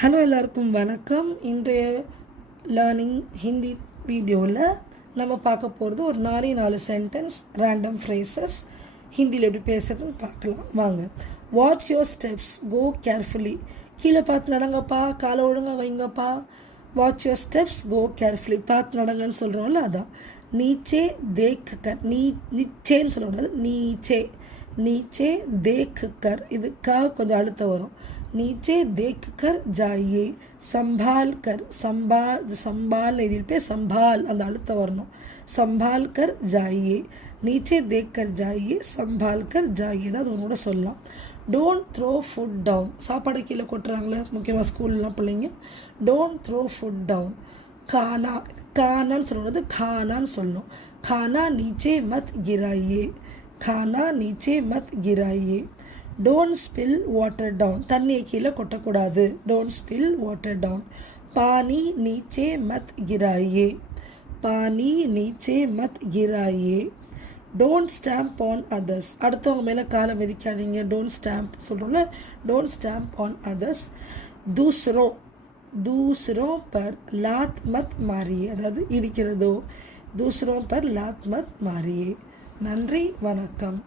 Hello எல்லாருக்கும் வணக்கம். இன்றைய லேர்னிங் ஹிந்தி வீடியோவில் நம்ம பார்க்க போகிறது ஒரு 4 சென்டென்ஸ் ரேண்டம் ஃப்ரேசஸ் ஹிந்தியில் எப்படி பேசுறதுன்னு பார்க்கலாம் வாங்க. Watch your steps, go carefully. கீழே பார்த்து நடங்கப்பா, காலை ஒழுங்க வைங்கப்பா. Watch your steps, go carefully. பார்த்து நடங்கன்னு சொல்கிறோம்ல அதான். நீச்சே தேக் கர், நீச்சேன்னு சொல்லக்கூடாது, நீச்சே. நீச்சே தேக் கர், இது கொஞ்சம் அழுத்தம் வரும். नीचे देख कर जाइए, संभाल कर, संभाल எழுதிருப்பே, संभाल அந்த அழுத்தம் வரணும். संभाल कर जाइए, नीचे देख कर जाइए, संभाल कर जाइए தான் உன்னோட சொல்லலாம். டோன்ட் த்ரோ ஃபுட் டவுன், சாப்பாடு கீழே கொட்டுறாங்களே முக்கியமாக ஸ்கூல்லாம் பிள்ளைங்க. Don't throw food down. கானா, கானான்னு சொல்கிறது கானான்னு சொல்லணும். खाना नीचे मत गिराइए, खाना नीचे मत गिराइए. டோன்ட் ஸ்பில் வாட்டர் டவுன், தண்ணியை கீழே கொட்டக்கூடாது. Don't spill water down. பானி நீச்சே மத் கிராயே, பானி நீச்சே மத் கிராயே. டோன்ட் ஸ்டாம்ப் ஆன் அதர்ஸ், அடுத்தவங்க மேலே காலை மிதிக்காதீங்க. டோன்ட் ஸ்டாம்ப் சொல்கிறோம்ல, டோன்ட் ஸ்டாம்ப் ஆன் அதர்ஸ். தூசரோ, தூசரோ பர் லாத் மத் மாரியே, அதாவது இடிக்கிறதோ. தூசரோ பர் லாத் மத் மாரியே. நன்றி, வணக்கம்.